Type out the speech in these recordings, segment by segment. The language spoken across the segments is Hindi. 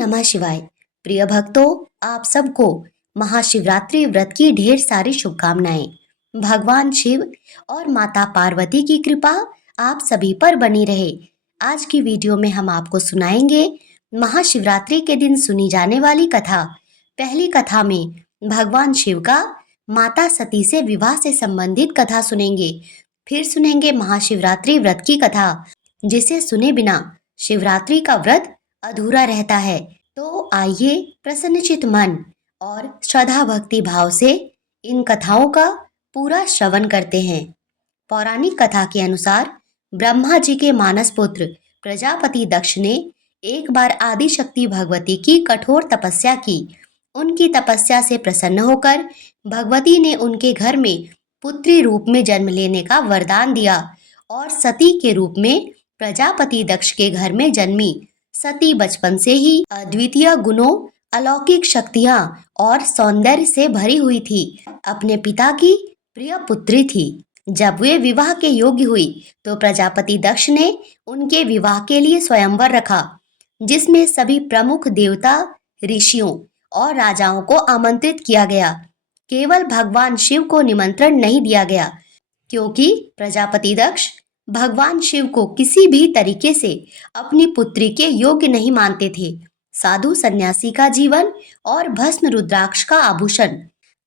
नमः शिवाय। प्रिय भक्तों, आप सबको महाशिवरात्रि व्रत की ढेर सारी शुभकामनाएं। भगवान शिव और माता पार्वती की कृपा आप सभी पर बनी रहे। आज की वीडियो में हम आपको सुनाएंगे महाशिवरात्रि के दिन सुनी जाने वाली कथा। पहली कथा में भगवान शिव का माता सती से विवाह से संबंधित कथा सुनेंगे। फिर सुनेंगे महाशिवरात्रि व्रत की कथा, जिसे सुने बिना शिवरात्रि का व्रत अधूरा रहता है। तो आइए प्रसन्नचित मन और श्रद्धा भक्ति भाव से इन कथाओं का पूरा श्रवण करते हैं। पौराणिक कथा के अनुसार ब्रह्मा जी के मानस पुत्र प्रजापति दक्ष ने एक बार आदि शक्ति भगवती की कठोर तपस्या की। उनकी तपस्या से प्रसन्न होकर भगवती ने उनके घर में पुत्री रूप में जन्म लेने का वरदान दिया और सती के रूप में प्रजापति दक्ष के घर में जन्मी। सती बचपन से ही अद्वितीय गुणों, अलौकिक शक्तियां और सौंदर्य से भरी हुई थी। अपने पिता की प्रिय पुत्री थी। जब वे विवाह के योग्य हुई तो प्रजापति दक्ष ने उनके विवाह के लिए स्वयंवर रखा, जिसमें सभी प्रमुख देवता, ऋषियों और राजाओं को आमंत्रित किया गया। केवल भगवान शिव को निमंत्रण नहीं दिया गया, क्योंकि प्रजापति दक्ष भगवान शिव को किसी भी तरीके से अपनी पुत्री के योग्य नहीं मानते थे। साधु सन्यासी का जीवन और भस्म रुद्राक्ष का आभूषण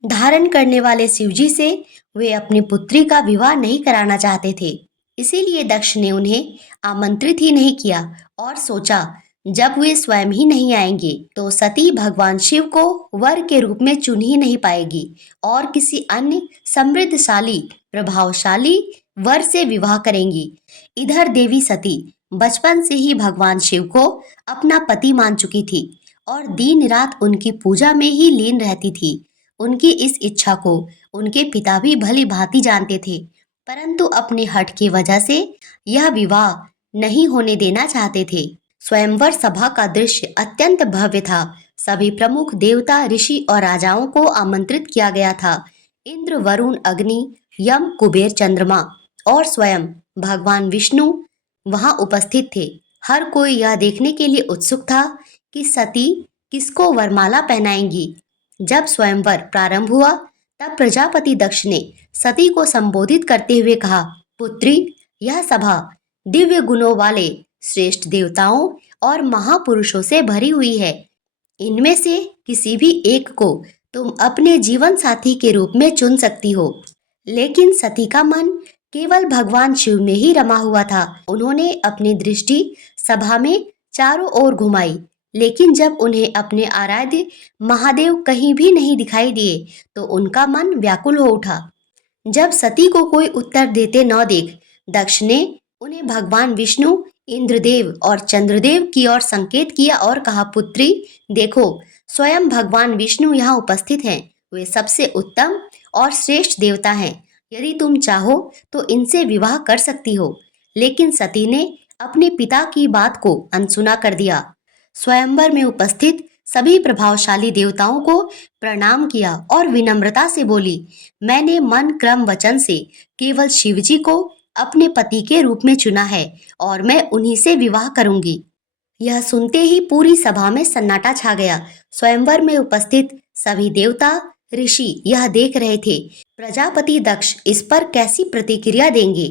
धारण करने वाले शिवजी से वे अपनी पुत्री का विवाह नहीं कराना चाहते थे। इसीलिए दक्ष ने उन्हें आमंत्रित ही नहीं किया और सोचा, जब वे स्वयं ही नहीं आएंगे तो सती भगवान शिव को वर के रूप में चुन ही नहीं पाएगी और किसी अन्य समृद्धशाली, प्रभावशाली वर से विवाह करेंगी। इधर देवी सती बचपन से ही भगवान शिव को अपना पति मान चुकी थी और दिन रात उनकी पूजा में ही लीन रहती थी। उनकी इस इच्छा को उनके पिता भी भली भांति जानते थे, परंतु अपने हठ की वजह से यह विवाह नहीं होने देना चाहते थे। स्वयंवर सभा का दृश्य अत्यंत भव्य था। सभी प्रमुख देवता, ऋषि और राजाओं को आमंत्रित किया गया था। इंद्र, वरुण, अग्नि, यम, कुबेर, चंद्रमा और स्वयं भगवान विष्णु वहां उपस्थित थे। हर कोई यह देखने के लिए उत्सुक था कि सती किसको वरमाला पहनाएंगी। जब स्वयंवर प्रारंभ हुआ तब प्रजापति दक्ष ने सती को संबोधित करते हुए कहा, पुत्री, यह सभा दिव्य गुणों वाले श्रेष्ठ देवताओं और महापुरुषों से भरी हुई है। इनमें से किसी भी एक को तुम अपने जीवन साथी के रूप में चुन सकती हो। लेकिन सती का मन केवल भगवान शिव में ही रमा हुआ था। उन्होंने अपनी दृष्टि सभा में चारों ओर घुमाई, लेकिन जब उन्हें अपने आराध्य महादेव कहीं भी नहीं दिखाई दिए तो उनका मन व्याकुल हो उठा। जब सती को कोई उत्तर देते न देख दक्ष ने उन्हें भगवान विष्णु, इंद्रदेव और चंद्रदेव की ओर संकेत किया और कहा, पुत्री, देखो, स्वयं भगवान विष्णु यहाँ उपस्थित हैं। वे सबसे उत्तम और श्रेष्ठ देवता हैं। यदि तुम चाहो तो इनसे विवाह कर सकती हो। लेकिन सती ने अपने पिता की बात को अनसुना कर दिया। स्वयंवर में उपस्थित सभी प्रभावशाली देवताओं को प्रणाम किया और विनम्रता से बोली, मैंने मन, क्रम, वचन से केवल शिवजी को अपने पति के रूप में चुना है और मैं उन्हीं से विवाह करूंगी। यह सुनते ही पूरी सभा में सन्नाटा छा गया। स्वयंवर में उपस्थित सभी देवता, ऋषि यह देख रहे थे प्रजापति दक्ष इस पर कैसी प्रतिक्रिया देंगे।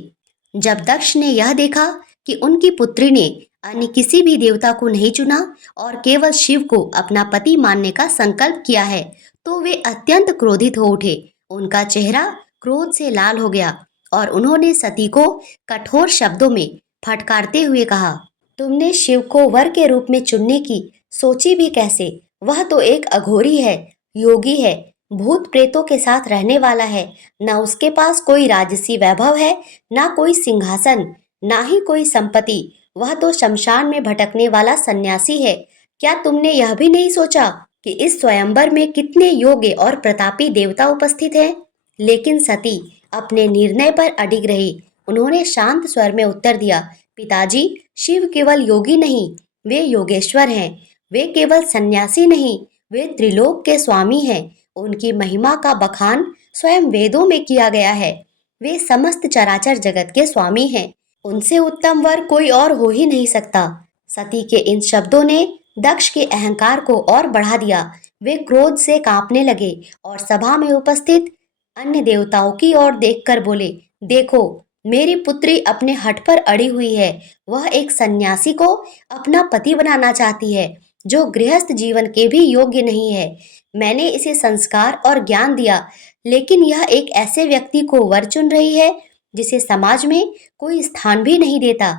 जब दक्ष ने यह देखा कि उनकी पुत्री ने अन्य किसी भी देवता को नहीं चुना और केवल शिव को अपना पति मानने का संकल्प किया है, तो वे अत्यंत क्रोधित हो उठे। उनका चेहरा क्रोध से लाल हो गया और उन्होंने सती को कठोर शब्दों में फटकारते हुए कहा, तुमने शिव को वर के रूप में चुनने की सोची भी कैसे? वह तो एक अघोरी है, योगी है, भूत प्रेतों के साथ रहने वाला है। न उसके पास कोई राजसी वैभव है, ना कोई सिंहासन, ना ही कोई संपत्ति। वह तो शमशान में भटकने वाला सन्यासी है। क्या तुमने यह भी नहीं सोचा कि इस स्वयंवर में कितने योग्य और प्रतापी देवता उपस्थित हैं? लेकिन सती अपने निर्णय पर अडिग रही। उन्होंने शांत स्वर में उत्तर दिया, पिताजी, शिव केवल योगी नहीं, वे योगेश्वर हैं। वे केवल सन्यासी नहीं, वे त्रिलोक के स्वामी हैं। उनकी महिमा का बखान स्वयं वेदों में किया गया है। वे समस्त चराचर जगत के स्वामी हैं। उनसे उत्तम वर कोई और हो ही नहीं सकता। सती के इन शब्दों ने दक्ष के अहंकार को और बढ़ा दिया। वे क्रोध से कांपने लगे और सभा में उपस्थित अन्य देवताओं की ओर देखकर बोले, देखो, मेरी पुत्री अपने हठ पर अड़ी हुई है। वह एक सन्यासी को अपना पति बनाना चाहती है, जो गृहस्थ जीवन के भी योग्य नहीं है। मैंने इसे संस्कार और ज्ञान दिया, लेकिन यह एक ऐसे व्यक्ति को वर चुन रही है जिसे समाज में कोई स्थान भी नहीं देता।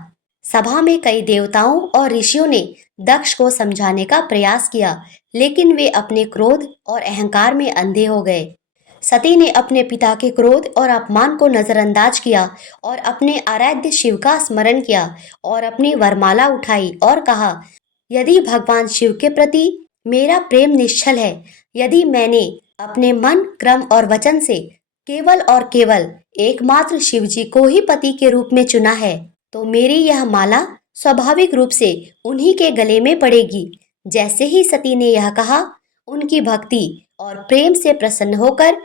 सभा में कई देवताओं और ऋषियों ने दक्ष को समझाने का प्रयास किया, लेकिन वे अपने क्रोध और अहंकार में अंधे हो गए। सती ने अपने पिता के क्रोध और अपमान को नजरअंदाज किया और अपने आराध्य शिव का स्मरण किया और अपनी वरमाला उठाई और कहा, यदि भगवान शिव के प्रति मेरा प्रेम निश्चल है, यदि मैंने अपने मन, क्रम और वचन से केवल और केवल एकमात्र शिव जी को ही पति के रूप में चुना है, तो मेरी यह माला स्वाभाविक रूप से उन्हीं के गले में पड़ेगी। जैसे ही सती ने यह कहा, उनकी भक्ति और प्रेम से प्रसन्न होकर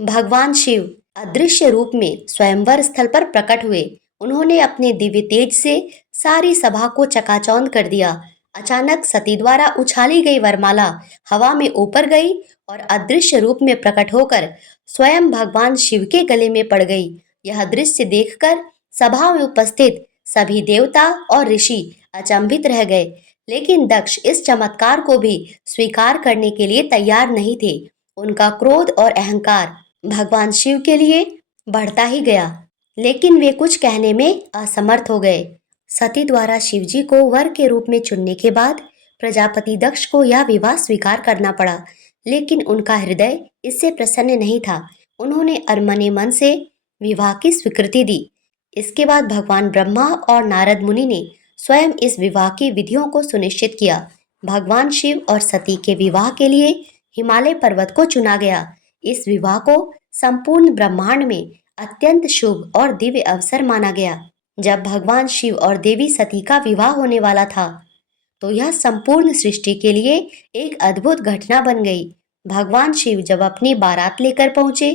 भगवान शिव अदृश्य रूप में स्वयंवर स्थल पर प्रकट हुए। उन्होंने अपने दिव्य तेज से सारी सभा को चकाचौंध कर दिया। अचानक सती द्वारा उछाली गई वरमाला हवा में ऊपर गई और अदृश्य रूप में प्रकट होकर स्वयं भगवान शिव के गले में पड़ गई। यह दृश्य देखकर सभा में उपस्थित सभी देवता और ऋषि अचंभित रह गए, लेकिन दक्ष इस चमत्कार को भी स्वीकार करने के लिए तैयार नहीं थे। उनका क्रोध और अहंकार भगवान शिव के लिए बढ़ता ही गया, लेकिन वे कुछ कहने में असमर्थ हो गए। सती द्वारा शिवजी को वर के रूप में चुनने के बाद प्रजापति दक्ष को यह विवाह स्वीकार करना पड़ा, लेकिन उनका हृदय इससे प्रसन्न नहीं था। उन्होंने अरमने मन से विवाह की स्वीकृति दी। इसके बाद भगवान ब्रह्मा और नारद मुनि ने स्वयं इस विवाह की विधियों को सुनिश्चित किया। भगवान शिव और सती के विवाह के लिए हिमालय पर्वत को चुना गया। इस विवाह को संपूर्ण ब्रह्मांड में अत्यंत शुभ और दिव्य अवसर माना गया। जब भगवान शिव और देवी सती का विवाह होने वाला था, तो यह संपूर्ण सृष्टि के लिए एक अद्भुत घटना बन गई। भगवान शिव जब अपनी बारात लेकर पहुंचे,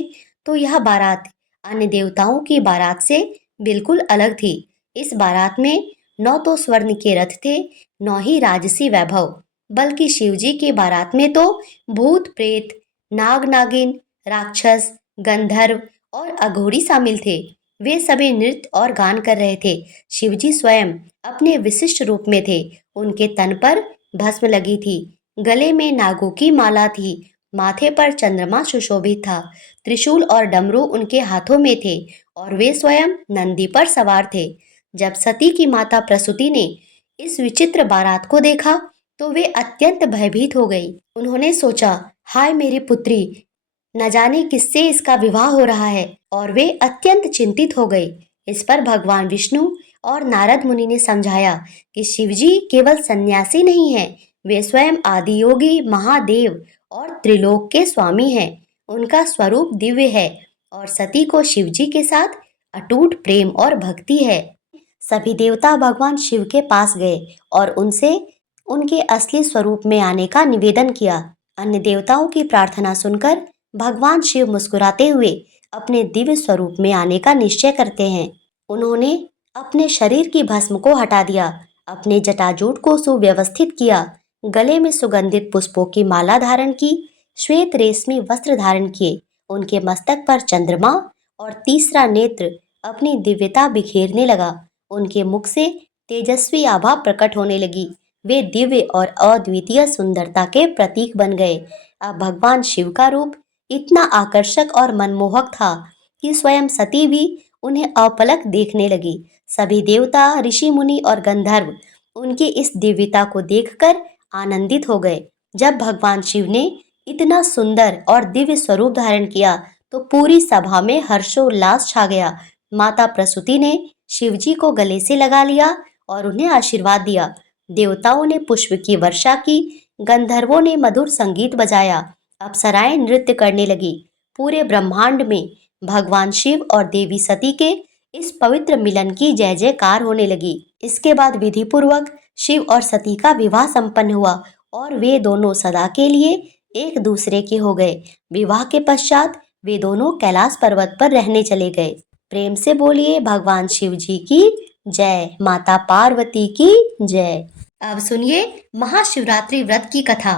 तो यह बारात अन्य देवताओं की बारात से बिल्कुल अलग थी। इस बारात में 9 तो स्वर्ण के रथ थे, 9 ही राजसी वैभव, बल्कि शिवजी की बारात में तो भूत प्रेत, नाग नागिन, राक्षस, गंधर्व और अघोरी शामिल थे। वे सभी नृत्य और गान कर रहे थे। शिवजी स्वयं अपने विशिष्ट रूप में थे। उनके तन पर भस्म लगी थी, गले में नागों की माला थी, माथे पर चंद्रमा सुशोभित था, त्रिशूल और डमरू उनके हाथों में थे और वे स्वयं नंदी पर सवार थे। जब सती की माता प्रसूति ने इस विचित्र बारात को देखा, तो वे अत्यंत भयभीत हो गई। उन्होंने सोचा, हाय मेरी पुत्री, न जाने किससे इसका विवाह हो रहा है, और वे अत्यंत चिंतित हो गए। इस पर भगवान विष्णु और नारद मुनि ने समझाया कि शिवजी केवल सन्यासी नहीं हैं, वे स्वयं आदि योगी, महादेव और त्रिलोक के स्वामी हैं। उनका स्वरूप दिव्य है और सती को शिवजी के साथ अटूट प्रेम और भक्ति है। सभी देवता भगवान शिव के पास गए और उनसे उनके असली स्वरूप में आने का निवेदन किया। अन्य देवताओं की प्रार्थना सुनकर भगवान शिव मुस्कुराते हुए अपने दिव्य स्वरूप में आने का निश्चय करते हैं। उन्होंने अपने शरीर की भस्म को हटा दिया, अपने जटाजूट को सुव्यवस्थित किया, गले में सुगंधित पुष्पों की माला धारण की, श्वेत रेशमी वस्त्र धारण किए। उनके मस्तक पर चंद्रमा और तीसरा नेत्र अपनी दिव्यता बिखेरने लगा। उनके मुख से तेजस्वी आभा प्रकट होने लगी। वे दिव्य और अद्वितीय सुंदरता के प्रतीक बन गए। अब भगवान शिव का रूप इतना आकर्षक और मनमोहक था कि स्वयं सती भी उन्हें अपलक देखने लगी। सभी देवता, ऋषि मुनि और गंधर्व उनकी इस दिव्यता को देखकर आनंदित हो गए। जब भगवान शिव ने इतना सुंदर और दिव्य स्वरूप धारण किया, तो पूरी सभा में हर्षोल्लास छा गया। माता प्रसूति ने शिवजी को गले से लगा लिया और उन्हें आशीर्वाद दिया। देवताओं ने पुष्प की वर्षा की, गंधर्वों ने मधुर संगीत बजाया, अप्सराएं नृत्य करने लगी। पूरे ब्रह्मांड में भगवान शिव और देवी सती के इस पवित्र मिलन की जय जयकार होने लगी। इसके बाद विधि पूर्वक शिव और सती का विवाह संपन्न हुआ और वे दोनों सदा के लिए एक दूसरे के हो गए। विवाह के पश्चात वे दोनों कैलाश पर्वत पर रहने चले गए। प्रेम से बोलिए भगवान शिव जी की जय, माता पार्वती की जय। अब सुनिए महाशिवरात्रि व्रत की कथा।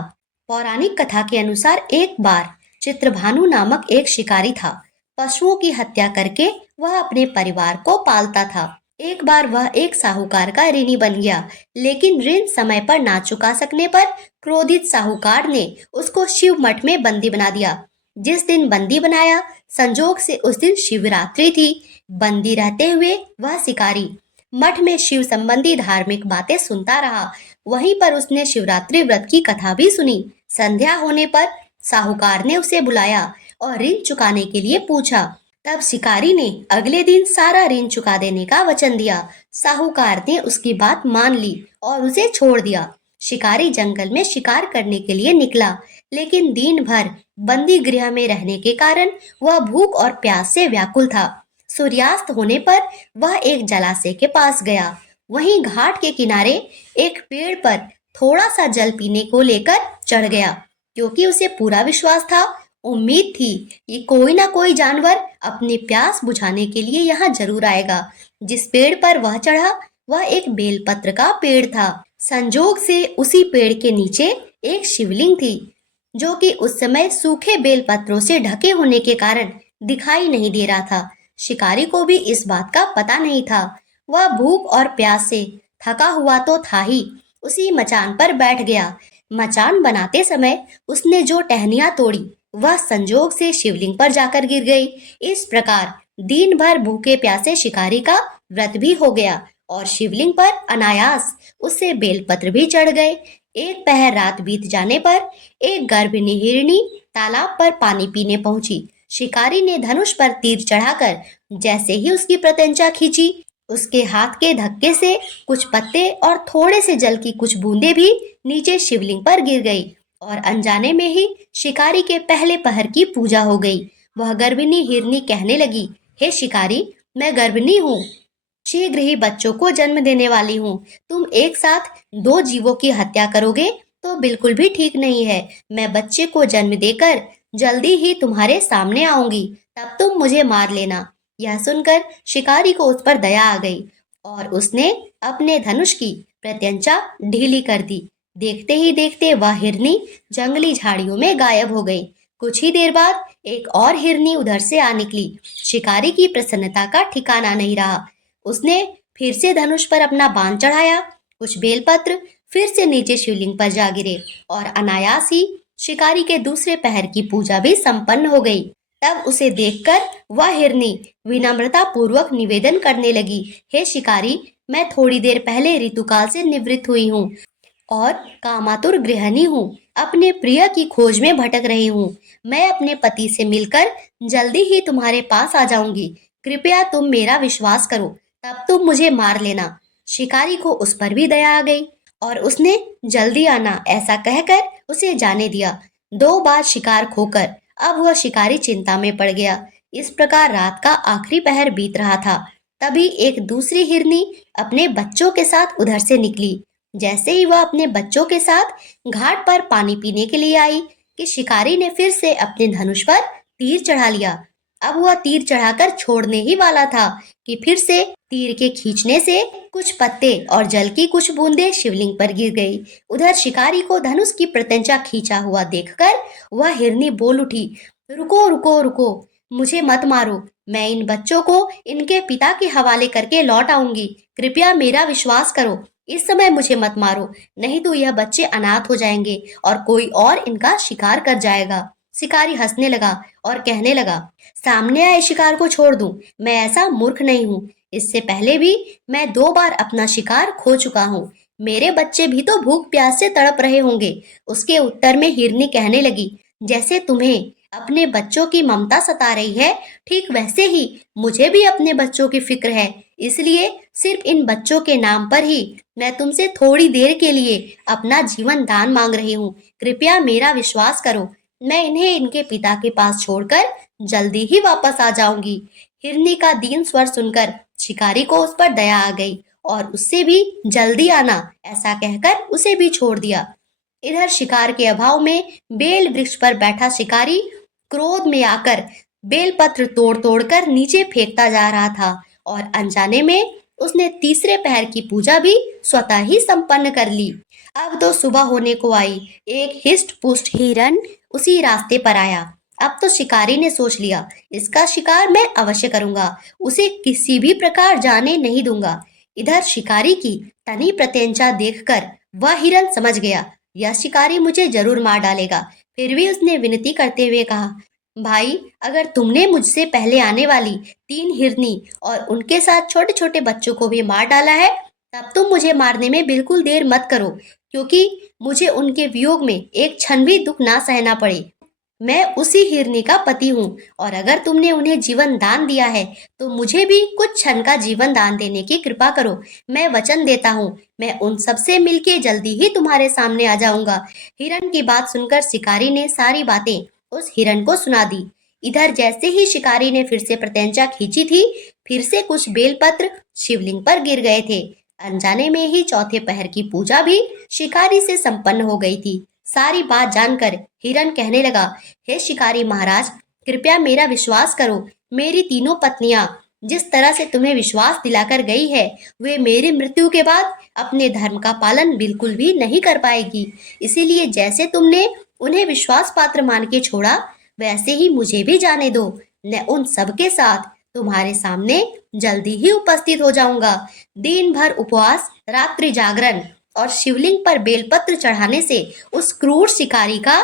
पौराणिक कथा के अनुसार एक बार चित्रभानु नामक एक शिकारी था। पशुओं की हत्या करके वह अपने परिवार को पालता था। एक बार वह एक साहूकार का ऋणी बन गया, लेकिन ऋण समय पर ना चुका सकने पर क्रोधित साहूकार ने उसको शिव मठ में बंदी बना दिया। जिस दिन बंदी बनाया, संजोग से उस दिन शिवरात्रि थी। बंदी रहते हुए वह शिकारी मठ में शिव संबंधी धार्मिक बातें सुनता रहा। वहीं पर उसने शिवरात्रि व्रत की कथा भी सुनी। संध्या होने पर साहूकार ने उसे बुलाया और ऋण चुकाने के लिए पूछा। तब शिकारी ने अगले दिन सारा ऋण चुका देने का वचन दिया। साहूकार ने उसकी बात मान ली और उसे छोड़ दिया। शिकारी जंगल में शिकार करने के लिए निकला, लेकिन दिन भर बंदी गृह में रहने के कारण वह भूख और प्यास से व्याकुल था। सूर्यास्त होने पर वह एक जलाशय के पास गया। वहीं घाट के किनारे एक पेड़ पर थोड़ा सा जल पीने को लेकर चढ़ गया, क्योंकि उसे पूरा विश्वास था, उम्मीद थी कि कोई ना कोई जानवर अपनी प्यास बुझाने के लिए यहाँ जरूर आएगा। जिस पेड़ पर वह चढ़ा वह एक बेलपत्र का पेड़ था। संजोग से उसी पेड़ के नीचे एक शिवलिंग थी, जो कि उस समय सूखे बेलपत्रों से ढके होने के कारण दिखाई नहीं दे रहा था। शिकारी को भी इस बात का पता नहीं था। वह भूख और प्यास से थका हुआ तो था ही, उसी मचान पर बैठ गया। मचान बनाते समय उसने जो टहनियां तोड़ी वह संजोग से शिवलिंग पर जाकर गिर गई। इस प्रकार दिन भर भूखे प्यासे शिकारी का व्रत भी हो गया और शिवलिंग पर अनायास उससे बेलपत्र भी चढ़ गए। एक पहर रात बीत जाने पर एक गर्भिणी हिरनी तालाब पर पानी पीने पहुंची। शिकारी ने धनुष पर तीर चढ़ाकर जैसे ही उसकी प्रत्यंचा खींची, उसके हाथ के धक्के से कुछ पत्ते और थोड़े से जल की कुछ बूंदें भी नीचे शिवलिंग पर गिर गई और अनजाने में ही शिकारी के पहले पहर की पूजा हो गई। वह गर्भिणी हिरनी कहने लगी, हे शिकारी, मैं गर्भिणी हूँ, शीघ्र ही बच्चों को जन्म देने वाली हूँ। तुम एक साथ दो जीवों की हत्या करोगे तो बिल्कुल भी ठीक नहीं है। मैं बच्चे को जन्म देकर जल्दी ही तुम्हारे सामने आऊंगी, तब तुम मुझे मार लेना। यह सुनकर शिकारी को उस पर दया आ गई और उसने अपने धनुष की प्रत्यंचा ढीली कर दी। देखते ही देखते वह हिरनी जंगली झाड़ियों में गायब हो गई। कुछ ही देर बाद एक और हिरनी उधर से आ निकली। शिकारी की प्रसन्नता का ठिकाना नहीं रहा। उसने फिर से धनुष पर अपना बाण चढ़ाया। कुछ बेलपत्र फिर से नीचे शिवलिंग पर जा गिरे और अनायास ही शिकारी के दूसरे पहर की पूजा भी संपन्न हो गई। तब उसे देखकर वह हिरनी विनम्रता पूर्वक निवेदन करने लगी, हे शिकारी, मैं थोड़ी देर पहले ऋतुकाल से निवृत्त हुई हूँ और कामातुर गृहिणी हूँ। अपने प्रिय की खोज में भटक रही हूँ। मैं अपने पति से मिलकर जल्दी ही तुम्हारे पास आ जाऊंगी। कृपया तुम मेरा विश्वास करो, तब तुम मुझे मार लेना। शिकारी को उस पर भी दया आ गई और उसने जल्दी आना ऐसा कहकर उसे जाने दिया। दो बार शिकार खोकर अब वह शिकारी चिंता में पड़ गया। इस प्रकार रात का आखिरी पहर बीत रहा था। तभी एक दूसरी हिरनी अपने बच्चों के साथ उधर से निकली। जैसे ही वह अपने बच्चों के साथ घाट पर पानी पीने के लिए आई कि शिकारी ने फिर से अपने धनुष पर तीर चढ़ा लिया। अब वह तीर चढ़ाकर छोड़ने ही वाला था कि फिर से तीर के खींचने से कुछ पत्ते और जल की कुछ बूंदें शिवलिंग पर गिर गई। उधर शिकारी को धनुष की प्रत्यंचा खींचा हुआ देखकर वह हिरनी बोल उठी, रुको रुको रुको, मुझे मत मारो। मैं इन बच्चों को इनके पिता के हवाले करके लौट आऊंगी। कृपया मेरा विश्वास करो, इस समय मुझे मत मारो, नहीं तो यह बच्चे अनाथ हो जाएंगे और कोई और इनका शिकार कर जाएगा। शिकारी हंसने लगा और कहने लगा, सामने आए शिकार को छोड़ दूं, मैं ऐसा मूर्ख नहीं हूँ। इससे पहले भी मैं दो बार अपना शिकार खो चुका हूँ। मेरे बच्चे भी तो भूख प्यास से तड़प रहे होंगे। उसके उत्तर में हिरनी कहने लगी, जैसे तुम्हें अपने बच्चों की ममता सता रही है, ठीक वैसे ही मुझे भी अपने बच्चों की फिक्र है। इसलिए सिर्फ इन बच्चों के नाम पर ही मैं तुमसे थोड़ी देर के लिए अपना जीवन दान मांग रही हूँ। कृपया मेरा विश्वास करो, मैं इन्हें इनके पिता के पास छोड़कर जल्दी ही वापस आ जाऊंगी। हिरनी का दीन स्वर सुनकर शिकारी को उस पर दया आ गई और उससे भी जल्दी आना ऐसा कहकर उसे भी छोड़ दिया। इधर शिकार के अभाव में बेल वृक्ष पर बैठा शिकारी क्रोध में आकर बेलपत्र तोड़ तोड़ कर नीचे फेंकता जा रहा था और अनजाने में उसने तीसरे पहर की पूजा भी स्वतः ही संपन्न कर ली। अब तो सुबह होने को आई। एक हिस्ट पुष्ट हिरन उसी रास्ते पर आया। अब तो शिकारी ने सोच लिया, इसका शिकार मैं अवश्य करूंगा, उसे किसी भी प्रकार जाने नहीं दूंगा। इधर शिकारी की तनी प्रत्यंचा देखकर वह हिरन समझ गया, यह शिकारी मुझे जरूर मार डालेगा। फिर भी उसने विनती करते हुए कहा, भाई, अगर तुमने मुझसे पहले आने वाली 3 हिरनी और उनके साथ छोटे छोटे बच्चों को भी मार डाला है, तब तुम मुझे मारने में बिल्कुल देर मत करो, क्योंकि मुझे उनके वियोग में एक क्षण भी दुख ना सहना पड़े। मैं उसी हिरनी का पति हूँ, और अगर तुमने उन्हें जीवन दान दिया है तो मुझे भी कुछ क्षण का जीवन दान देने की कृपा करो। मैं वचन देता हूँ, मैं उन सबसे मिलके जल्दी ही तुम्हारे सामने आ जाऊंगा। हिरन की बात सुनकर शिकारी ने सारी बातें उस हिरन को सुना दी। इधर जैसे ही शिकारी ने फिर से प्रत्यंचा खींची थी, फिर से कुछ बेलपत्र शिवलिंग पर गिर गए थे। अनजाने में ही चौथे पहर की पूजा भी शिकारी से संपन्न हो गई थी। सारी बात जानकर हिरन कहने लगा, हे शिकारी महाराज, कृपया मेरा विश्वास करो। मेरी तीनों पत्नियां जिस तरह से तुम्हें विश्वास दिलाकर गई है, वे मेरी मृत्यु के बाद अपने धर्म का पालन बिल्कुल भी नहीं कर पाएगी। इसीलिए जैसे तुमने उन्हें विश्वास पात्र मान के छोड़ा, वैसे ही मुझे भी जाने दो। मैं उन सबके साथ तुम्हारे सामने जल्दी ही उपस्थित हो जाऊंगा। दिन भर उपवास, रात्रि जागरण और शिवलिंग पर बेलपत्र चढ़ाने से उस क्रूर शिकारी का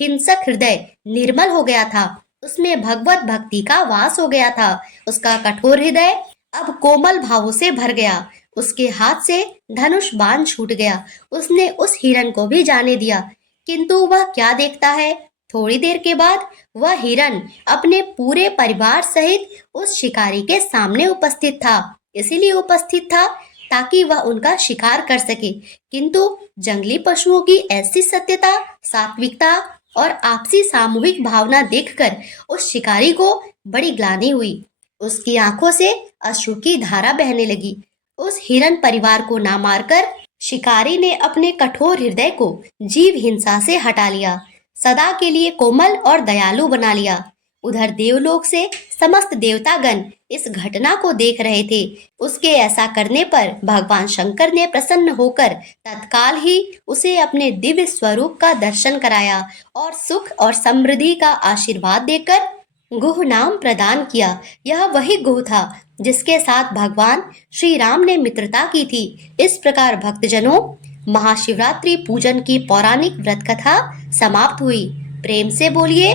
हिंसक हृदय निर्मल हो गया था। उसमें भगवत भक्ति का वास हो गया था। उसका कठोर हृदय अब कोमल भावों से भर गया। उसके हाथ से धनुष बाण छूट गया। उसने उस हिरन को भी जाने दिया, किंतु वह क्या देखता है, थोड़ी देर के बाद वह हिरन अपने पूरे परिवार सहित उस शिकारी के सामने उपस्थित था। इसीलिए उपस्थित था ताकि वह उनका शिकार कर सके। किंतु जंगली पशुओं की ऐसी सत्यता, सात्विकता और आपसी सामूहिक भावना देखकर उस शिकारी को बड़ी ग्लानि हुई। उसकी आंखों से अश्रु की धारा बहने लगी। उस हिरन परिवार को ना मारकर शिकारी ने अपने कठोर हृदय को जीव हिंसा से हटा लिया, सदा के लिए कोमल और दयालु बना लिया। उधर देवलोक से समस्त देवतागण इस घटना को देख रहे थे। उसके ऐसा करने पर भगवान शंकर ने प्रसन्न होकर तत्काल ही उसे अपने दिव्य स्वरूप का दर्शन कराया और सुख और समृद्धि का आशीर्वाद देकर गुह नाम प्रदान किया। यह वही गुह था जिसके साथ भगवान श्री राम ने मित्रता की थी। इस प्रकार भक्तजनों, महाशिवरात्रि पूजन की पौराणिक व्रत कथा समाप्त हुई। प्रेम से बोलिए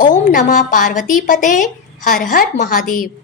ओम नमः पार्वती पते, हर हर महादेव।